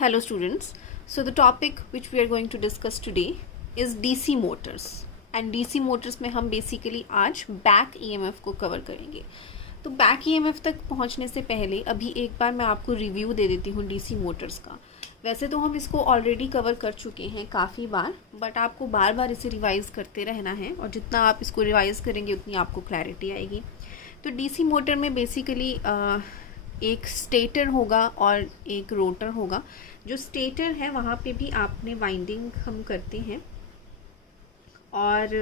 Hello students. So the topic which we are going to discuss today is DC motors and DC motors में हम basically आज back EMF को cover करेंगे। तो back EMF तक पहुंचने से पहले अभी एक बार मैं आपको रिव्यू दे देती हूँ DC मोटर्स का। वैसे तो हम इसको ऑलरेडी कवर कर चुके हैं काफ़ी बार, बट आपको बार बार इसे रिवाइज़ करते रहना है और जितना आप इसको रिवाइज़ करेंगे उतनी आपको क्लैरिटी आएगी। तो DC मोटर में बेसिकली एक स्टेटर होगा और एक रोटर होगा। जो स्टेटर है वहाँ पे भी आपने वाइंडिंग हम करते हैं और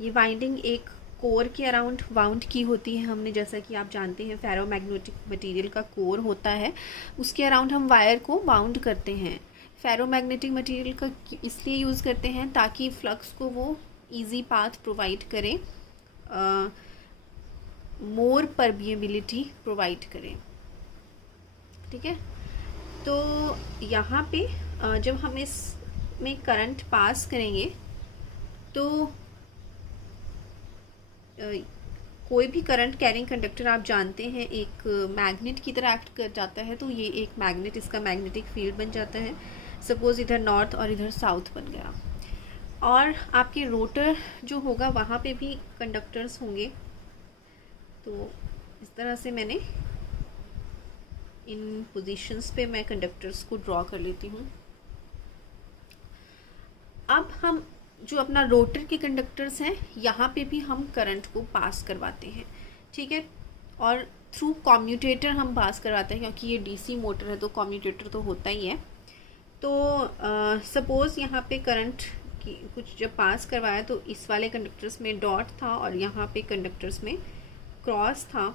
ये वाइंडिंग एक कोर के अराउंड वाउंड की होती है। हमने जैसा कि आप जानते हैं फेरोमैग्नेटिक मटेरियल का कोर होता है, उसके अराउंड हम वायर को वाउंड करते हैं। फेरोमैग्नेटिक मटेरियल का इसलिए यूज़ करते हैं ताकि फ्लक्स को वो इजी पाथ प्रोवाइड करे, मोर परमिएबिलिटी प्रोवाइड करें। ठीक है, तो यहाँ पे जब हम इसमें करंट पास करेंगे तो कोई भी करंट कैरिंग कंडक्टर आप जानते हैं एक मैग्नेट की तरह एक्ट कर जाता है। तो ये एक मैग्नेट, इसका मैग्नेटिक फील्ड बन जाता है। सपोज़ इधर नॉर्थ और इधर साउथ बन गया। और आपके रोटर जो होगा वहाँ पे भी कंडक्टर्स होंगे। तो इस तरह से मैंने इन पोजीशंस पे मैं कंडक्टर्स को ड्रॉ कर लेती हूँ। अब हम जो अपना रोटर के कंडक्टर्स हैं यहाँ पे भी हम करंट को पास करवाते हैं। ठीक है, और थ्रू कम्यूटेटर हम पास करवाते हैं क्योंकि ये डीसी मोटर है तो कम्यूटेटर तो होता ही है। तो सपोज़ यहाँ पे करंट की कुछ जब पास करवाया तो इस वाले कंडक्टर्स में डॉट था और यहाँ पे कंडक्टर्स में क्रॉस था।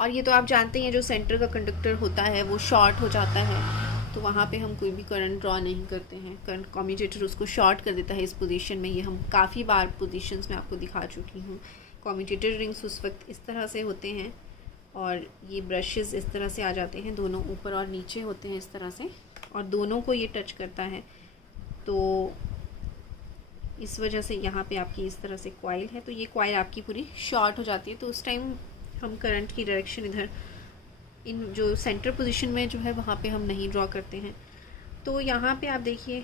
और ये तो आप जानते हैं जो सेंटर का कंडक्टर होता है वो शॉर्ट हो जाता है, तो वहाँ पे हम कोई भी करंट ड्रॉ नहीं करते हैं। करंट कम्यूटेटर उसको शॉर्ट कर देता है इस पोजीशन में। ये हम काफ़ी बार पोजीशंस में आपको दिखा चुकी हूँ। कम्यूटेटर रिंग्स उस वक्त इस तरह से होते हैं और ये ब्रशेस इस तरह से आ जाते हैं, दोनों ऊपर और नीचे होते हैं इस तरह से, और दोनों को ये टच करता है। तो इस वजह से यहाँ पे आपकी इस तरह से कॉइल है, तो ये कॉइल आपकी पूरी शॉर्ट हो जाती है। तो उस टाइम हम करंट की डायरेक्शन इधर इन जो सेंटर पोजीशन में जो है वहाँ पे हम नहीं ड्रॉ करते हैं। तो यहाँ पे आप देखिए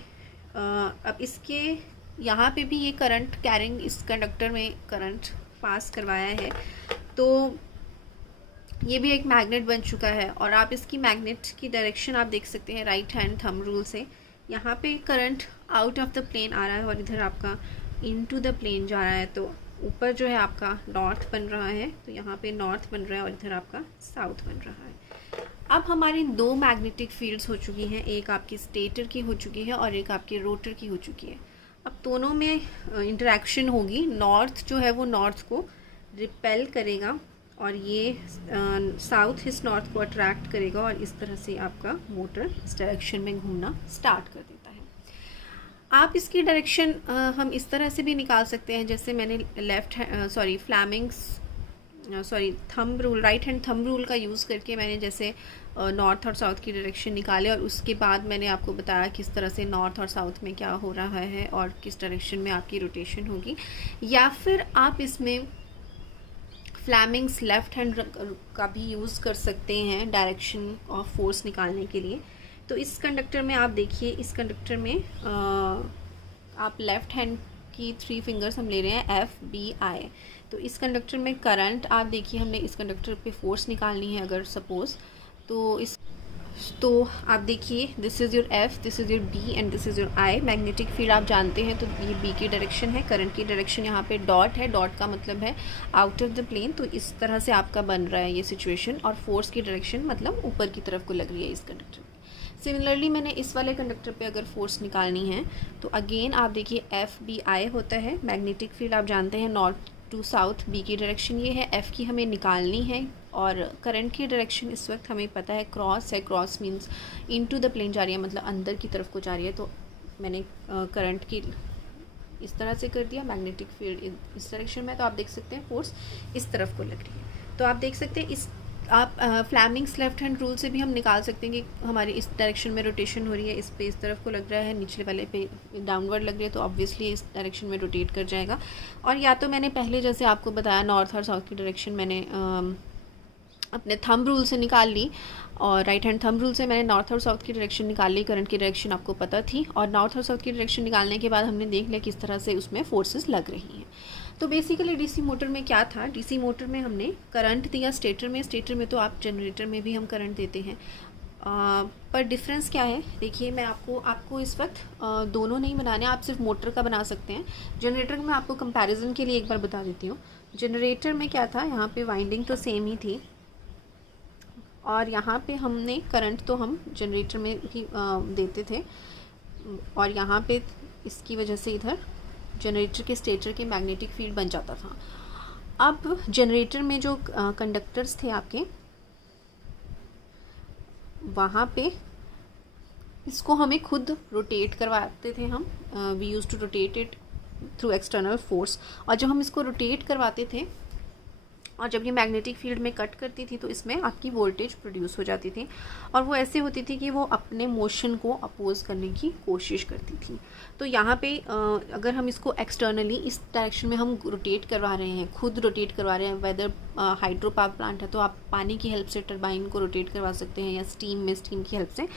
अब इसके यहाँ पे भी ये करंट कैरिंग इस कंडक्टर में करंट पास करवाया है, तो ये भी एक मैग्नेट बन चुका है। और आप इसकी मैग्नेट की डायरेक्शन आप देख सकते हैं राइट हैंड थंब रूल से। यहाँ पे current out of the plane आ रहा है और इधर आपका इनटू द प्लेन जा रहा है। तो ऊपर जो है आपका नॉर्थ बन रहा है, तो यहाँ पे नॉर्थ बन रहा है और इधर आपका साउथ बन रहा है। अब हमारी दो मैग्नेटिक फील्ड्स हो चुकी हैं, एक आपकी स्टेटर की हो चुकी है और एक आपके रोटर की हो चुकी है। अब दोनों में इंटरेक्शन होगी। नॉर्थ जो है वो नॉर्थ को रिपेल करेगा और ये साउथ इस नॉर्थ को अट्रैक्ट करेगा और इस तरह से आपका मोटर इस डायरेक्शन में घूमना स्टार्ट कर देता है। आप इसकी डायरेक्शन हम इस तरह से भी निकाल सकते हैं, जैसे मैंने thumb rule, right hand thumb rule का यूज़ करके मैंने जैसे नॉर्थ और साउथ की डायरेक्शन निकाले और उसके बाद मैंने आपको बताया किस तरह से नॉर्थ और साउथ में क्या हो रहा है और किस डायरेक्शन में आपकी रोटेशन होगी। या फिर आप इसमें फ्लैमिंग्स लेफ्ट हैंड का भी यूज़ कर सकते हैं डायरेक्शन ऑफ फोर्स निकालने के लिए। तो इस कंडक्टर में आप देखिए, इस कंडक्टर में आप लेफ़्ट हैंड की 3 फिंगर्स हम ले रहे हैं FBI। तो इस कंडक्टर में करंट आप देखिए, हमने इस कंडक्टर पे फोर्स निकालनी है अगर सपोज़, तो आप देखिए this is your F, this is your B and this is your I। Magnetic field आप जानते हैं, तो ये B की डायरेक्शन है। करंट की डायरेक्शन यहाँ पे डॉट है, डॉट का मतलब है आउट ऑफ द प्लेन। तो इस तरह से आपका बन रहा है ये सिचुएशन, और फोर्स की डायरेक्शन मतलब ऊपर की तरफ को लग रही है इस कंडक्टर में। सिमिलरली मैंने इस वाले कंडक्टर पे अगर फोर्स निकालनी है तो अगेन आप देखिए FBI होता है। मैग्नेटिक फील्ड आप जानते हैं नॉर्थ टू साउथ, B की डायरेक्शन ये है, F की हमें निकालनी है। और करंट की डायरेक्शन इस वक्त हमें पता है क्रॉस है, cross means into the plane जा रही है, मतलब अंदर की तरफ को जा रही है। तो मैंने करंट की इस तरह से कर दिया, मैग्नेटिक फील्ड इस डायरेक्शन में, तो आप देख सकते हैं फोर्स इस तरफ को लग रही है। तो आप देख सकते हैं इस आप फ्लैमिंग्स लेफ्ट हैंड रूल से भी हम निकाल सकते हैं कि हमारी इस डायरेक्शन में रोटेशन हो रही है, इस पे इस तरफ को लग रहा है, निचले वाले पे डाउनवर्ड लग रही है, तो ऑब्वियसली इस डायरेक्शन में रोटेट कर जाएगा। और या तो मैंने पहले जैसे आपको बताया नॉर्थ और साउथ की डायरेक्शन मैंने अपने थंब रूल से निकाल ली, और राइट हैंड थंब रूल से मैंने नॉर्थ और साउथ की डायरेक्शन निकाल ली। करंट की डायरेक्शन आपको पता थी, और नॉर्थ और साउथ की डायरेक्शन निकालने के बाद हमने देख लिया किस तरह से उसमें फोर्सेस लग रही हैं। तो बेसिकली डीसी मोटर में क्या था, डीसी मोटर में हमने करंट दिया स्टेटर में, स्टेटर में तो आप जनरेटर में भी हम करंट देते हैं, पर डिफरेंस क्या है देखिए, मैं आपको इस वक्त दोनों नहीं बनाने, आप सिर्फ मोटर का बना सकते हैं। जनरेटर में आपको कंपैरिजन के लिए एक बार बता देती हूँ। जनरेटर में क्या था, यहाँ पे वाइंडिंग तो सेम ही थी, और यहाँ पे हमने करंट तो हम जनरेटर में ही देते थे, और यहाँ पे इसकी वजह से इधर जनरेटर के स्टेटर के मैग्नेटिक फील्ड बन जाता था। अब जनरेटर में जो कंडक्टर्स थे आपके, वहाँ पे इसको हमें खुद रोटेट करवाते थे हम, we use to rotate it through external force. और जब हम इसको रोटेट करवाते थे और जब ये मैग्नेटिक फील्ड में कट करती थी तो इसमें आपकी वोल्टेज प्रोड्यूस हो जाती थी, और वो ऐसे होती थी कि वो अपने मोशन को अपोज करने की कोशिश करती थी। तो यहाँ पे अगर हम इसको एक्सटर्नली इस डायरेक्शन में हम रोटेट करवा रहे हैं, खुद रोटेट करवा रहे हैं, वेदर हाइड्रो पावर प्लांट है तो आप पानी की हेल्प से टरबाइन को रोटेट करवा सकते हैं, या स्टीम की हेल्प से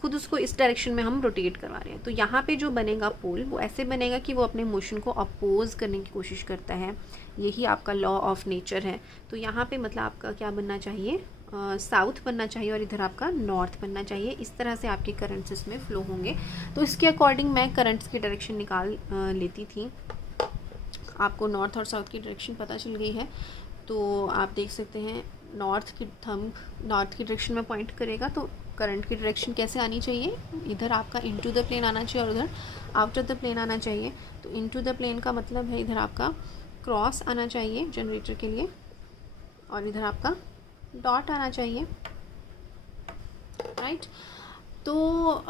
खुद उसको इस डायरेक्शन में हम रोटेट करवा रहे हैं। तो यहाँ पे जो बनेगा पोल वो ऐसे बनेगा कि वो अपने मोशन को अपोज करने की कोशिश करता है। यही आपका लॉ ऑफ नेचर है। तो यहाँ पे मतलब आपका क्या बनना चाहिए, साउथ बनना चाहिए, और इधर आपका नॉर्थ बनना चाहिए। इस तरह से आपके करंट्स इसमें फ्लो होंगे। तो इसके अकॉर्डिंग मैं करंट्स की डायरेक्शन निकाल लेती थी। आपको नॉर्थ और साउथ की डायरेक्शन पता चल गई है, तो आप देख सकते हैं नॉर्थ की थंब नॉर्थ की डायरेक्शन में पॉइंट करेगा, तो करंट की डायरेक्शन कैसे आनी चाहिए, इधर आपका इनटू द प्लेन आना चाहिए और उधर आउट ऑफ द प्लेन आना चाहिए। तो इनटू द प्लेन का मतलब है इधर आपका क्रॉस आना चाहिए जनरेटर के लिए, और इधर आपका डॉट आना चाहिए, राइट। तो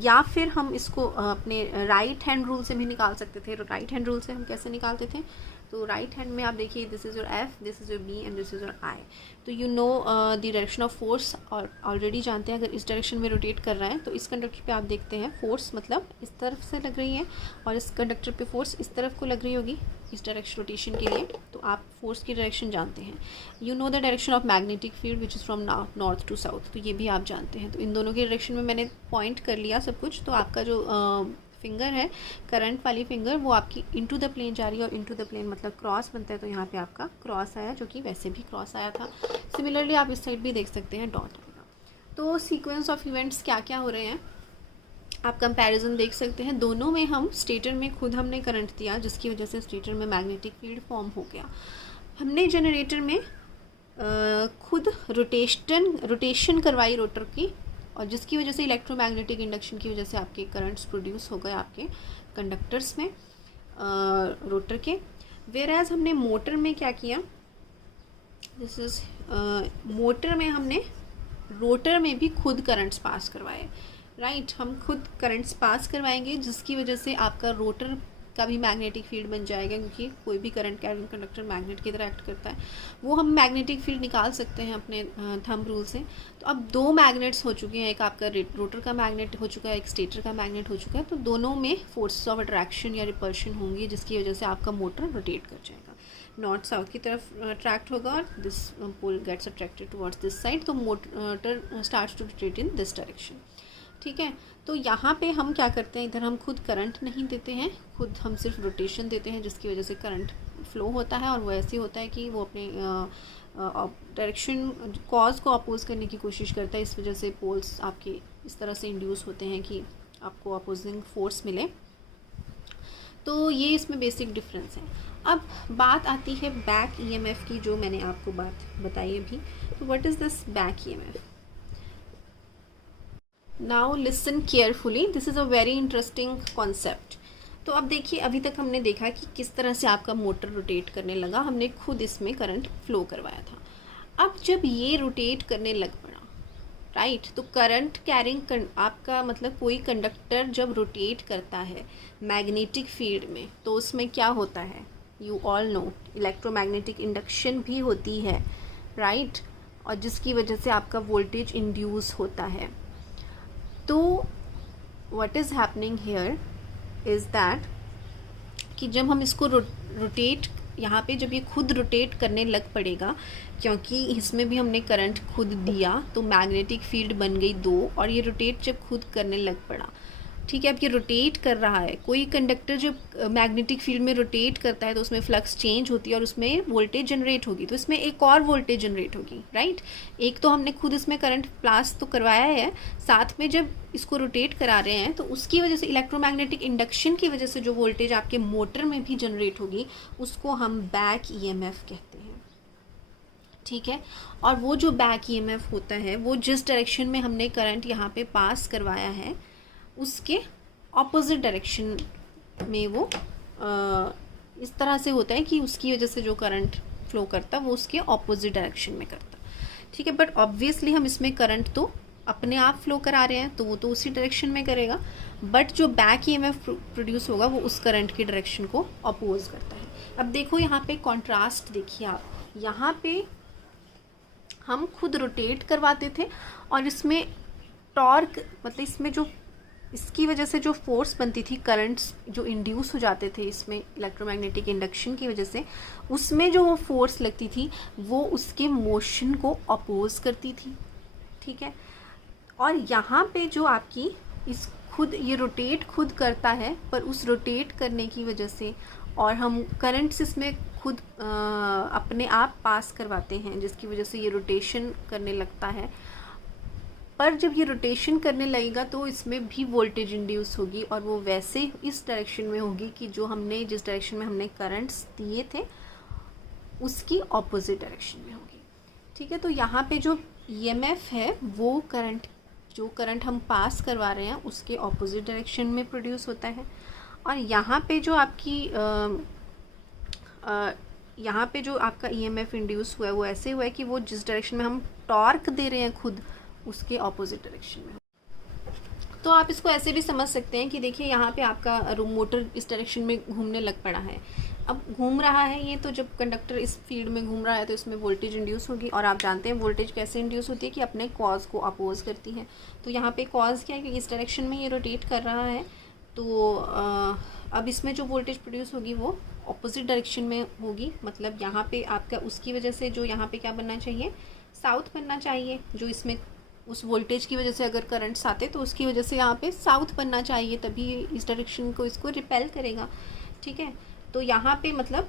या फिर हम इसको अपने राइट हैंड रूल से भी निकाल सकते थे। राइट हैंड रूल से हम कैसे निकालते थे, तो राइट हैंड में आप देखिए, this is your F, this is your B and this is your I. तो you know the direction of force, और ऑलरेडी जानते हैं अगर इस डायरेक्शन में रोटेट कर रहा है तो इस कंडक्टर पे आप देखते हैं फोर्स मतलब इस तरफ से लग रही है, और इस कंडक्टर पे फोर्स इस तरफ को लग रही होगी इस डायरेक्शन रोटेशन के लिए। तो आप फोर्स की डायरेक्शन जानते हैं। You know the direction of magnetic field which is from north to south, तो ये भी आप जानते हैं। तो इन दोनों की डायरेक्शन में मैंने पॉइंट कर लिया सब कुछ। तो आपका जो फिंगर है, करंट वाली फिंगर, वो आपकी इनटू द प्लेन जा रही है, और इनटू द प्लेन मतलब क्रॉस बनता है। तो यहाँ पे आपका क्रॉस आया, जो कि वैसे भी क्रॉस आया था। सिमिलरली आप इस साइड भी देख सकते हैं डॉट आएगा। तो सीक्वेंस ऑफ इवेंट्स क्या क्या हो रहे हैं आप कंपैरिजन देख सकते हैं। दोनों में हम स्टेटर में खुद हमने करंट दिया, जिसकी वजह से स्टेटर में मैग्नेटिक फील्ड फॉर्म हो गया। हमने जनरेटर में खुद रोटेशन करवाई रोटर की, और जिसकी वजह से इलेक्ट्रोमैग्नेटिक इंडक्शन की वजह से आपके करंट्स प्रोड्यूस हो गए आपके कंडक्टर्स में रोटर के। वेयरएज हमने मोटर में क्या किया, दिस इज मोटर में हमने रोटर में भी खुद करंट्स पास करवाए, राइट। हम खुद करंट्स पास करवाएंगे जिसकी वजह से आपका रोटर का भी मैग्नेटिक फील्ड बन जाएगा, क्योंकि कोई भी करंट कैरिंग कंडक्टर मैग्नेट की तरह एक्ट करता है। वो हम मैग्नेटिक फील्ड निकाल सकते हैं अपने थंब रूल से। तो अब दो मैग्नेट्स हो चुके हैं, एक आपका रोटर का मैग्नेट हो चुका है, एक स्टेटर का मैग्नेट हो चुका है। तो दोनों में फोर्सेस ऑफ अट्रैक्शन या रिपल्शन होंगी, जिसकी वजह से आपका मोटर रोटेट कर जाएगा, नॉर्थ साउथ की तरफ अट्रैक्ट होगा, और this pole gets attracted towards this side. तो motor starts to rotate in this direction, ठीक है। तो यहाँ पे हम क्या करते हैं, इधर हम खुद करंट नहीं देते हैं, खुद हम सिर्फ रोटेशन देते हैं, जिसकी वजह से करंट फ्लो होता है। और वो ऐसे होता है कि वो अपने डायरेक्शन कॉज को अपोज करने की कोशिश करता है। इस वजह से पोल्स आपके इस तरह से इंड्यूस होते हैं कि आपको अपोजिंग फोर्स मिले। तो ये इसमें बेसिक डिफरेंस है। अब बात आती है बैक ईएमएफ की, जो मैंने आपको बात बताई अभी। तो what is this back EMF? Now listen carefully, this is a very interesting concept. तो अब देखिए, अभी तक हमने देखा कि किस तरह से आपका मोटर रोटेट करने लगा, हमने खुद इसमें करंट फ्लो करवाया था। अब जब ये रोटेट करने लग पड़ा, राइट, तो करंट कैरिंग आपका मतलब कोई कंडक्टर जब रोटेट करता है मैग्नेटिक फील्ड में, तो उसमें क्या होता है, you all know, electromagnetic induction भी होती है, राइट, और जिसकी वजह से आपका वोल्टेज इंड्यूस होता है। तो what is happening here is that कि जब हम इसको रोटेट यहाँ पे जब ये खुद रोटेट करने लग पड़ेगा, क्योंकि इसमें भी हमने करंट खुद दिया तो मैग्नेटिक फील्ड बन गई 2, और ये रोटेट जब खुद करने लग पड़ा, ठीक है, अब ये रोटेट कर रहा है। कोई कंडक्टर जब मैग्नेटिक फील्ड में रोटेट करता है तो उसमें फ्लक्स चेंज होती है और उसमें वोल्टेज जनरेट होगी, तो इसमें एक और वोल्टेज जनरेट होगी, राइट। एक तो हमने खुद इसमें करंट पास तो करवाया है, साथ में जब इसको रोटेट करा रहे हैं तो उसकी वजह से इलेक्ट्रोमैग्नेटिक इंडक्शन की वजह से जो वोल्टेज आपके मोटर में भी जनरेट होगी उसको हम बैक ईएमएफ कहते हैं, ठीक है। और वो जो बैक ईएमएफ होता है वो जिस डायरेक्शन में हमने करंट यहाँ पे पास करवाया है उसके ऑपोजिट डायरेक्शन में वो इस तरह से होता है कि उसकी वजह से जो करंट फ्लो करता वो उसके ऑपोजिट डायरेक्शन में करता, ठीक है। बट ऑब्वियसली हम इसमें करंट तो अपने आप फ्लो करा रहे हैं तो वो तो उसी डायरेक्शन में करेगा, बट जो बैक ईएमएफ प्रोड्यूस होगा वो उस करंट की डायरेक्शन को अपोज करता है। अब देखो यहाँ पे कॉन्ट्रास्ट देखिए आप, यहाँ पे हम खुद रोटेट करवाते थे और इसमें टॉर्क मतलब इसमें जो इसकी वजह से जो फोर्स बनती थी, करंट्स जो इंड्यूस हो जाते थे इसमें इलेक्ट्रोमैग्नेटिक इंडक्शन की वजह से, उसमें जो वो फोर्स लगती थी वो उसके मोशन को अपोज करती थी, ठीक है। और यहाँ पे जो आपकी इस खुद ये रोटेट खुद करता है, पर उस रोटेट करने की वजह से और हम करंट्स इसमें खुद अपने आप पास करवाते हैं जिसकी वजह से ये रोटेशन करने लगता है। पर जब ये रोटेशन करने लगेगा तो इसमें भी वोल्टेज इंड्यूस होगी और वो वैसे इस डायरेक्शन में होगी कि जो हमने जिस डायरेक्शन में हमने करंट्स दिए थे उसकी ऑपोजिट डायरेक्शन में होगी, ठीक है। तो यहाँ पे जो ईएमएफ है वो करंट जो करंट हम पास करवा रहे हैं उसके ऑपोजिट डायरेक्शन में प्रोड्यूस होता है। और यहाँ पे जो आपकी यहाँ पे जो आपका ईएमएफ इंड्यूस हुआ है वो ऐसे हुआ है कि वो जिस डायरेक्शन में हम टॉर्क दे रहे हैं खुद उसके ऑपोजिट डायरेक्शन में। तो आप इसको ऐसे भी समझ सकते हैं कि देखिए यहाँ पे आपका मोटर इस डायरेक्शन में घूमने लग पड़ा है, अब घूम रहा है ये, तो जब कंडक्टर इस फील्ड में घूम रहा है तो इसमें वोल्टेज इंड्यूस होगी, और आप जानते हैं वोल्टेज कैसे इंड्यूस होती है कि अपने कॉज को अपोज करती है। तो यहाँ पे कॉज क्या है कि इस डायरेक्शन में ये रोटेट कर रहा है, तो अब इसमें जो वोल्टेज प्रोड्यूस होगी वो ऑपोजिट डायरेक्शन में होगी, मतलब यहाँ पे आपका उसकी वजह से जो यहाँ पे क्या बनना चाहिए, साउथ बनना चाहिए। जो इसमें उस वोल्टेज की वजह से अगर करंट्स आते तो उसकी वजह से यहाँ पे साउथ बनना चाहिए, तभी इस डायरेक्शन को इसको रिपेल करेगा, ठीक है। तो यहाँ पे मतलब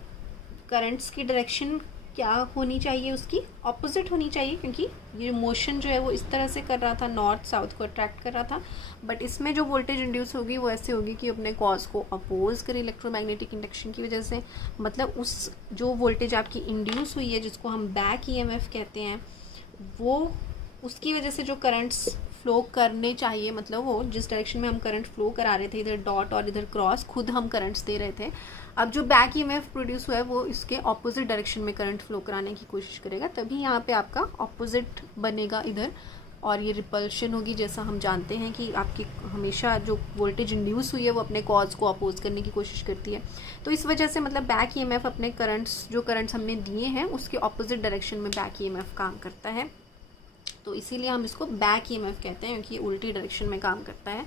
करंट्स की डायरेक्शन क्या होनी चाहिए, उसकी ऑपोजिट होनी चाहिए, क्योंकि ये मोशन जो है वो इस तरह से कर रहा था, नॉर्थ साउथ को अट्रैक्ट कर रहा था। बट इसमें जो वोल्टेज इंड्यूस होगी वो ऐसे होगी कि अपने कॉज को अपोज करे इलेक्ट्रोमैग्नेटिक इंडक्शन की वजह से, मतलब उस जो वोल्टेज आपकी इंड्यूस हुई है जिसको हम बैक ईएमएफ कहते हैं, वो उसकी वजह से जो करंट्स फ्लो करने चाहिए, मतलब वो जिस डायरेक्शन में हम करंट फ्लो करा रहे थे, इधर डॉट और इधर क्रॉस, खुद हम करंट्स दे रहे थे, अब जो बैक ईएमएफ प्रोड्यूस हुआ है वो इसके ऑपोजिट डायरेक्शन में करंट फ्लो कराने की कोशिश करेगा, तभी यहाँ पे आपका ऑपोजिट बनेगा इधर, और ये रिपल्शन होगी। जैसा हम जानते हैं कि आपकी हमेशा जो वोल्टेज इंड्यूस हुई है वो अपने कॉज को अपोज करने की कोशिश करती है। तो इस वजह से मतलब बैक ईएमएफ अपने करंट्स जो करंट्स हमने दिए हैं उसके ऑपोजिट डायरेक्शन में बैक ईएमएफ काम करता है, तो इसीलिए हम इसको बैक ईएमएफ कहते हैं, क्योंकि ये उल्टी डायरेक्शन में काम करता है।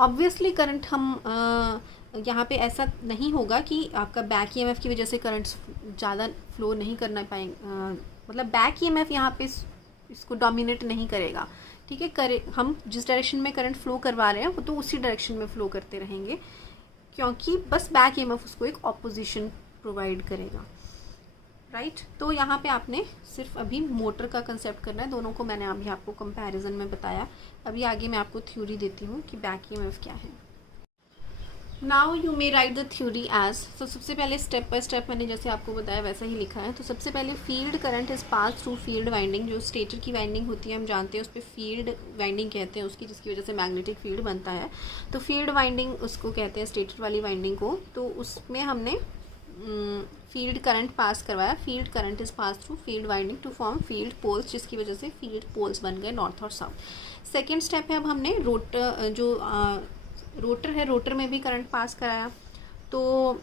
ऑब्वियसली करंट हम यहाँ पे ऐसा नहीं होगा कि आपका बैक ईएमएफ की वजह से करंट्स ज़्यादा फ्लो नहीं करना पाएंगे, मतलब बैक ईएमएफ यहाँ पे इसको डोमिनेट नहीं करेगा, ठीक है। हम जिस डायरेक्शन में करंट फ्लो करवा रहे हैं वो तो उसी डायरेक्शन में फ्लो करते रहेंगे, क्योंकि बस बैक ईएमएफ उसको एक ऑपोजिशन प्रोवाइड करेगा, राइट। तो यहाँ पे आपने सिर्फ अभी मोटर का कंसेप्ट करना है, दोनों को मैंने अभी आपको कंपैरिजन में बताया। अभी आगे मैं आपको थ्योरी देती हूँ कि बैक ईएमएफ क्या है। Now you may write the theory as, तो सबसे पहले स्टेप बाय स्टेप मैंने जैसे आपको बताया वैसा ही लिखा है। तो सबसे पहले field current is pass through field winding, जो स्टेटर की वाइंडिंग होती है हम जानते हैं उस पर फील्ड वाइंडिंग कहते हैं उसकी, जिसकी वजह से मैग्नेटिक फील्ड बनता है। तो फील्ड वाइंडिंग उसको कहते हैं, स्टेटर वाली वाइंडिंग को। तो उसमें हमने फील्ड करंट पास करवाया, field current is pass through field winding to form field poles, जिसकी वजह से फील्ड पोल्स बन गए नॉर्थ और साउथ। सेकेंड स्टेप है, अब हमने रोटर है, रोटर में भी करंट पास कराया। तो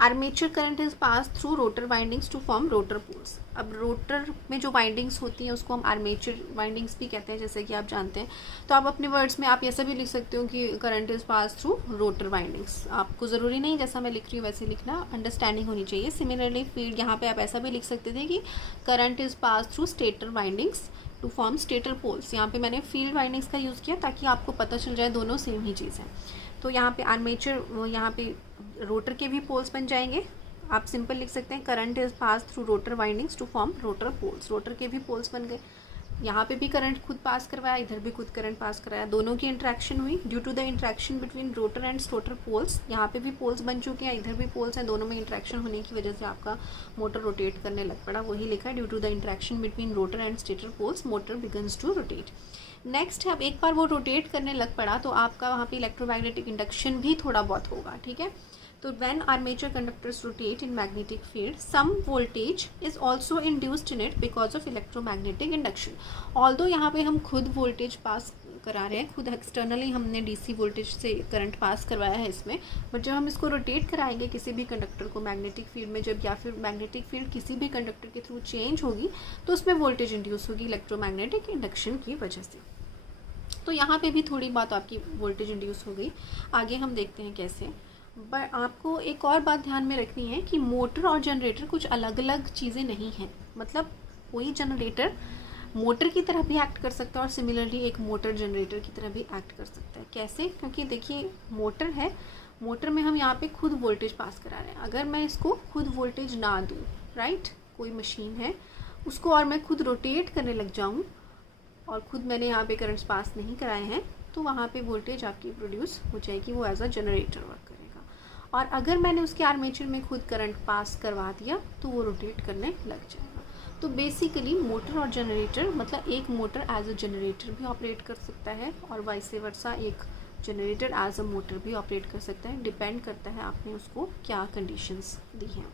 armature current is pass through rotor windings to form rotor poles. अब रोटर में जो वाइंडिंग्स होती हैं उसको हम आर्मेचर वाइंडिंग्स भी कहते हैं, जैसे कि आप जानते हैं। तो आप अपने वर्ड्स में आप ऐसा भी लिख सकते हो कि current is pass through rotor windings. आपको ज़रूरी नहीं जैसा मैं लिख रही हूँ वैसे लिखना, अंडरस्टैंडिंग होनी चाहिए। सिमिलरली फील्ड, यहाँ पे आप ऐसा भी लिख सकते थे कि current is pass through stator windings to form stator poles. यहाँ पे मैंने फील्ड वाइंडिंग्स का यूज़ किया ताकि आपको पता चल जाए दोनों सेम ही चीज़ है। तो यहाँ पे आर्मेचर, यहाँ पे रोटर के भी पोल्स बन जाएंगे। आप सिंपल लिख सकते हैं current is pass through rotor windings to form rotor poles. Rotor के भी पोल्स बन गए। यहाँ पे भी करंट खुद पास करवाया, इधर भी खुद करंट पास कराया, दोनों की इंट्रैक्शन हुई। Due to the interaction between rotor and stator poles, यहाँ पे भी पोल्स बन चुके हैं, इधर भी पोल्स हैं, दोनों में इंट्रैक्शन होने की वजह से आपका मोटर रोटेट करने लग पड़ा। वही लिखा है, due to the interaction between rotor and stator poles motor begins to rotate. Next है, अब एक बार वो रोटेट करने लग पड़ा तो आपका वहाँ पे इलेक्ट्रोमैग्नेटिक इंडक्शन भी थोड़ा बहुत होगा, ठीक है। तो when armature conductors rotate in magnetic field some voltage is also induced in it because of electromagnetic induction. Although यहाँ पे हम खुद वोल्टेज पास करा रहे हैं, खुद एक्सटर्नली हमने डीसी वोल्टेज से करंट पास करवाया है इसमें, बट जब हम इसको रोटेट कराएंगे किसी भी कंडक्टर को मैग्नेटिक फील्ड में, जब या फिर मैग्नेटिक फील्ड किसी भी कंडक्टर के थ्रू चेंज होगी तो उसमें वोल्टेज इंड्यूस होगी इलेक्ट्रोमैग्नेटिक इंडक्शन की वजह से। तो यहाँ पे भी थोड़ी बात आपकी वोल्टेज इंड्यूस हो गई। आगे हम देखते हैं कैसे। बट आपको एक और बात ध्यान में रखनी है कि मोटर और जनरेटर कुछ अलग अलग चीज़ें नहीं हैं। मतलब कोई जनरेटर मोटर की तरह भी एक्ट कर सकता है और सिमिलरली एक मोटर जनरेटर की तरह भी एक्ट कर सकता है। कैसे? क्योंकि देखिए मोटर है, मोटर में हम यहाँ पे खुद वोल्टेज पास करा रहे हैं। अगर मैं इसको खुद वोल्टेज ना दूँ, राइट, कोई मशीन है उसको, और मैं खुद रोटेट करने लग जाऊँ और खुद मैंने यहाँ पे करंट्स पास नहीं कराए हैं, तो वहाँ पे वोल्टेज आपकी प्रोड्यूस हो जाएगी, वो एज अ जनरेटर वर्क करेगा। और अगर मैंने उसके आर्मेचर में खुद करंट पास करवा दिया तो वो रोटेट करने लग जाएगा। तो बेसिकली मोटर और जनरेटर, मतलब एक मोटर एज अ जनरेटर भी ऑपरेट कर सकता है और वाइस वर्सा एक जनरेटर एज अ मोटर भी ऑपरेट कर सकता है। डिपेंड करता है आपने उसको क्या कंडीशंस दी हैं।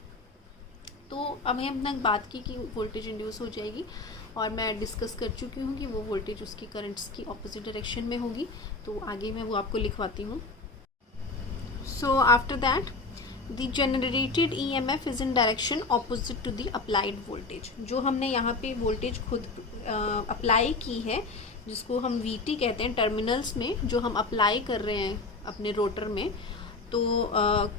तो अब हमने बात की कि वोल्टेज इंड्यूस हो जाएगी और मैं डिस्कस कर चुकी हूँ कि वो वोल्टेज उसकी करंट्स की ऑपोजिट डायरेक्शन में होगी। तो आगे मैं वो आपको लिखवाती हूँ। So after that, the generated EMF is in direction opposite to the applied voltage। जो हमने यहाँ पे वोल्टेज खुद अप्लाई की है, जिसको हम VT कहते हैं, टर्मिनल्स में जो हम अप्लाई कर रहे हैं अपने रोटर में, तो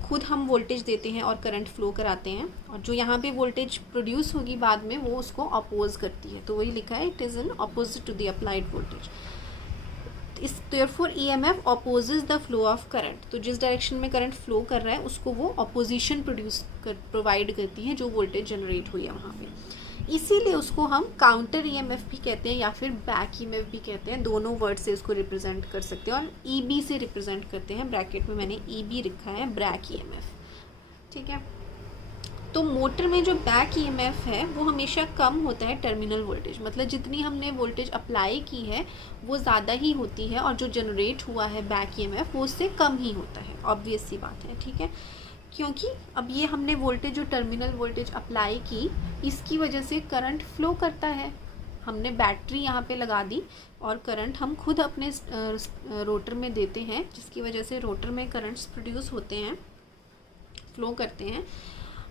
खुद हम वोल्टेज देते हैं और करंट फ्लो कराते हैं, और जो यहाँ पे वोल्टेज प्रोड्यूस होगी बाद में वो उसको अपोज करती है। तो वही लिखा है, it is in opposite to the applied voltage. इस therefore EMF opposes the flow of current। तो जिस डायरेक्शन में करंट फ्लो कर रहा है उसको वो अपोजिशन प्रोवाइड करती है जो वोल्टेज जनरेट हुई है वहाँ पे। इसीलिए उसको हम काउंटर EMF भी कहते हैं या फिर बैक EMF भी कहते हैं। दोनों वर्ड से इसको रिप्रेजेंट कर सकते हैं और EB से रिप्रेजेंट करते हैं। ब्रैकेट में मैंने EB लिखा है, बैक EMF, ठीक है। तो मोटर में जो बैक EMF है वो हमेशा कम होता है टर्मिनल वोल्टेज, मतलब जितनी हमने वोल्टेज अप्लाई की है वो ज़्यादा ही होती है, और जो जनरेट हुआ है बैक EMF वो उससे कम ही होता है। ऑब्वियस सी बात है, ठीक है। क्योंकि अब ये हमने वोल्टेज, जो टर्मिनल वोल्टेज अप्लाई की, इसकी वजह से करंट फ्लो करता है। हमने बैटरी यहाँ पे लगा दी और करंट हम खुद अपने रोटर में देते हैं, जिसकी वजह से रोटर में करंट्स प्रोड्यूस होते हैं, फ्लो करते हैं।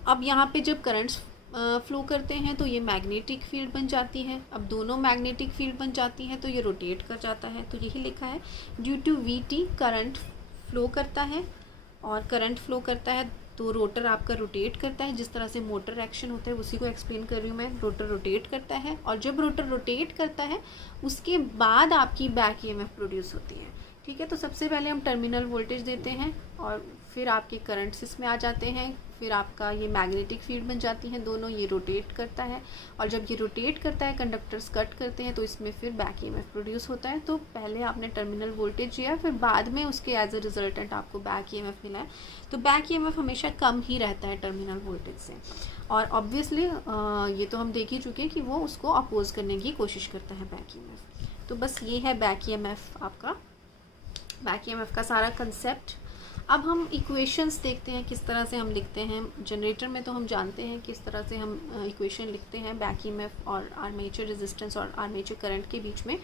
अब यहाँ पे जब करंट्स फ्लो करते हैं तो ये मैग्नेटिक फील्ड बन जाती है। अब दोनों मैग्नेटिक फील्ड बन जाती हैं तो ये रोटेट कर जाता है। तो यही लिखा है, due to VT current flow करता है, और करंट फ्लो करता है तो रोटर आपका रोटेट करता है। जिस तरह से मोटर एक्शन होता है उसी को एक्सप्लेन कर रही हूँ मैं। रोटर रोटेट करता है, और जब रोटर रोटेट करता है उसके बाद आपकी बैक EMF प्रोड्यूस होती है, ठीक है। तो सबसे पहले हम टर्मिनल वोल्टेज देते हैं और फिर आपके करंट्स इसमें आ जाते हैं, फिर आपका ये मैग्नेटिक फील्ड बन जाती हैं दोनों, ये रोटेट करता है, और जब ये रोटेट करता है कंडक्टर्स कट करते हैं तो इसमें फिर बैक EMF प्रोड्यूस होता है। तो पहले आपने टर्मिनल वोल्टेज दिया, फिर बाद में उसके एज अ रिजल्टेंट आपको बैक EMF मिला है। तो बैक EMF हमेशा कम ही रहता है टर्मिनल वोल्टेज से, और ऑब्वियसली ये तो हम देख ही चुके हैं कि वो उसको अपोज करने की कोशिश करता है बैक EMF। तो बस ये है बैक EMF, आपका बैक EMF का सारा कंसेप्ट। अब हम इक्वेशंस देखते हैं किस तरह से हम लिखते हैं। जनरेटर में तो हम जानते हैं किस तरह से हम इक्वेशन लिखते हैं बैक EMF और आर्मेचर रेजिस्टेंस और आर्मेचर करंट के बीच में।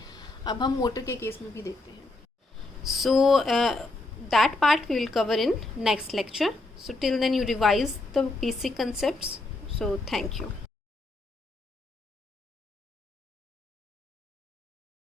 अब हम मोटर के केस में भी देखते हैं। So that part we will cover in next lecture. So till then you revise the basic concepts. So thank you.